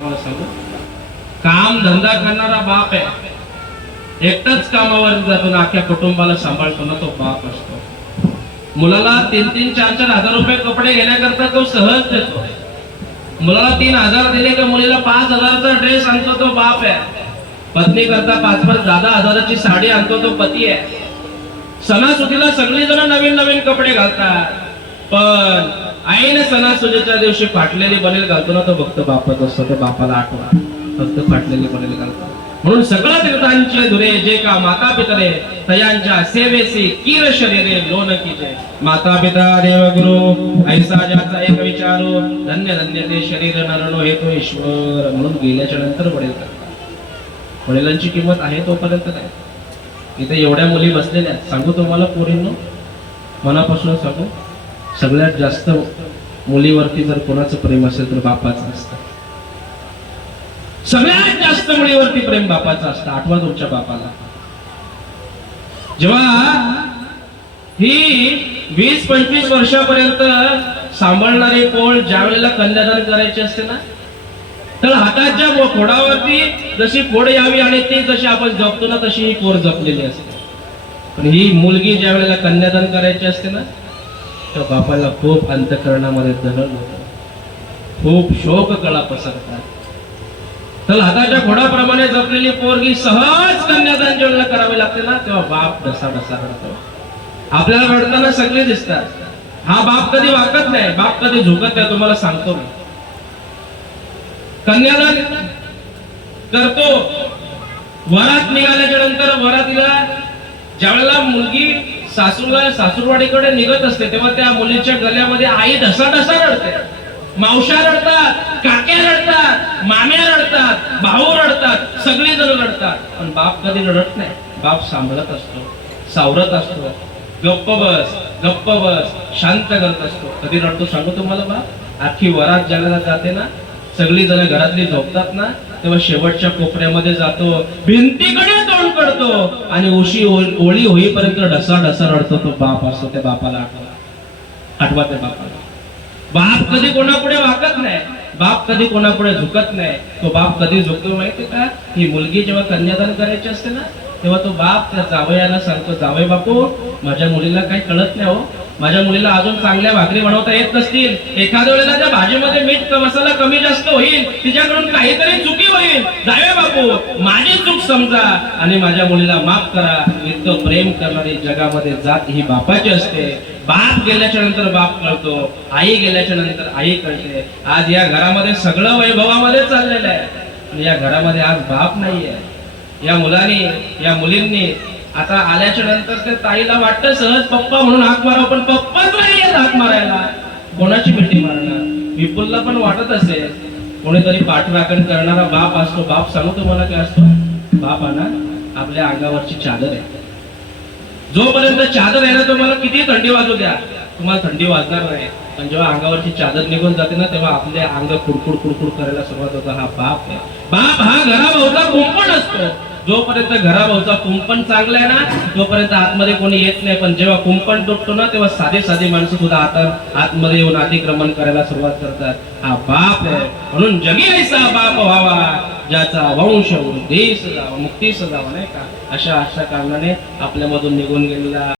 काम धंदा करणारा बाप आहे. एकटाच कामावर जातो ना अख्ख्या कुटुंबाला सांभाळतो ना तो बाप असतो. मुलाला तीन तीन चार चार हजार रुपये कपडे घेण्याकरता तो सहज देतो. मुलाला तीन हजार दिले का मुलीला पाच हजारचा ड्रेस आणतो तो बाप आहे. पत्नी करता पाच पाच दहा हजाराची साडी आणतो तो पती आहे. सणासुदीला सगळी जण नवीन नवीन कपडे घालतात. पण आईने सणासुदीच्या दिवशी फाटलेली बनेल घालतो ना तो भक्त बापत असतो तो बापाला आठवा. फक्त फाटलेली बनेल घालतो. म्हणून सगळं तीर्थांचे धुरे जे का माता पितरे तयांच्या सेवेसी कीर शरीरे लोन कीजे माता पिता देवगुरु ऐसा ज्याचा एक विचारू धन्य धन्य ते शरीर नरणो हे तो ईश्वर. म्हणून गेल्याच्यानंतर वडील वडिलांची किंमत आहे तोपर्यंत काय? इथे एवढ्या मुली बसलेल्या सांगू तुम्हाला पोरींनो? मनापासून सांगू? सगळ्यात जास्त मुलीवरती जर कोणाचं प्रेम असेल तर बापाचं असतं. सगळ्यात जास्त मुलीवरती प्रेम बापाचं असतं. आठवा तुमच्या बापाला. जेव्हा ही वीस पंचवीस वर्षापर्यंत सांभाळणारी कोण ज्या वेळेला कन्यादान करायची असते ना तर हाताच्या बो- खोडावरती जशी फोड यावी आणि ती जशी आपण जपतो ना तशी ही कोर जपलेली असते. पण ही मुलगी ज्या वेळेला कन्यादान करायची असते ना तर बापाला खूप अंतकरणामध्ये दहन होतं. खूप शोक कळा पसरतात. तर हाताच्या घोडाप्रमाणे जपलेली पोरगी सहज कन्यादान जेवढा करावे लागते ना तेव्हा बाप डसा डसा रडतो आपल्याला रडताना सगळे दिसतात. हा बाप कधी वाकत नाही बाप कधी झुकत नाही तुम्हाला सांगतो मी. कन्यादान करतो. वरात निघाल्याच्या नंतर वरातीला ज्यावेळेला मुलगी सासूला सासूरवाडीकडे निघत असते तेव्हा त्या मुलीच्या गल्यामध्ये आई ढसा ढसा रडते. मावशा रडतात काक्या रडतात माम्या रडतात भाऊ रडतात सगळे जण रडतात. पण बाप कधी रडत नाही. बाप सांभाळत असतो सावरत असतो. गप्प बस गप्प बस शांत करत असतो. कधी रडतो सांगू तुम्हाला बाप? आखी वरात जगाला जाते ना सगळी जण घरातली झोपतात ना तेव्हा शेवटच्या कोपऱ्यामध्ये जातो. भिंतीकडे तोंड करतो आणि उशी हो-, ओळी होईपर्यंत डसा डसा रडतो तो बाप असतो त्या बापाला आठवा आठवा त्या बापाला. बाप कधी कोणापुढे वागत नाही. बाप कधी कोणापुढे झुकत नाही. तो बाप कधी झुकतो माहिती का? ही मुलगी जेव्हा कन्यादान करायची असते ना तेव्हा तो बाप त्या जावयाला सांगतो जावय बापू माझ्या मुलीला काही कळत नाही हो. माझ्या मुलीला अजून चांगल्या भाकरी बनवता येत नसतील. एखाद्या वेळेला त्या भाजीमध्ये मीठ मसाला कमी जास्त होईल. तिच्याकडून काहीतरी चुकी होईल. जावे बापू माझी चूक समजा. आणि माझ्या मुलीला माफ करा. इतकं प्रेम करणारी जगामध्ये जात ही बापाची असते. बाप गेल्याच्यानंतर बाप कळतो. आई गेल्याच्यानंतर आई कळते. आज या घरामध्ये सगळं वैभवामध्ये चाललेलं आहे. या घरामध्ये आज बाप नाहीये. या मुलांनी या मुलींनी आता आल्याच्यानंतर त्या ताईला वाटतं सहज पप्पा म्हणून हाक मारावं पण पप्पाच नाही येत हाक मारायला. कोणाची भेटी मारणार? विपुलला पण वाटत असेल. कोणीतरी पाठराखण करणारा बाप असतो. बाप सांगू तुम्हाला काय असतो. बाप हा आपल्या अंगावरची चादर आहे. जोपर्यंत चादर आहे ना तुम्हाला किती थंडी वाजू द्या. तुम्हाला थंडी वाजणार नाही. पण जेव्हा अंगावरची चादर निघून जाते ना तेव्हा आपले अंग कुडकुड कुडकुड करायला सुरुवात होता. हा बाप आहे. बाप हा घराभोवता कुंपण असतो. जोपर्यंत घराभोवता कुंपण चांगला आहे ना तोपर्यंत आतमध्ये कोणी येत नाही. पण जेव्हा कुंपण तुटतो ना तेव्हा साधी साधे माणसं सुद्धा आता आतमध्ये येऊन अतिक्रमण करायला सुरुवात करतात. हा बाप आहे म्हणून जगी बाप व्हावा ज्याचा वंश वृद्धीस जावा मुक्तीस जावा नाही का? अशा अशा कारणाने आपल्यामधून निघून गेलेला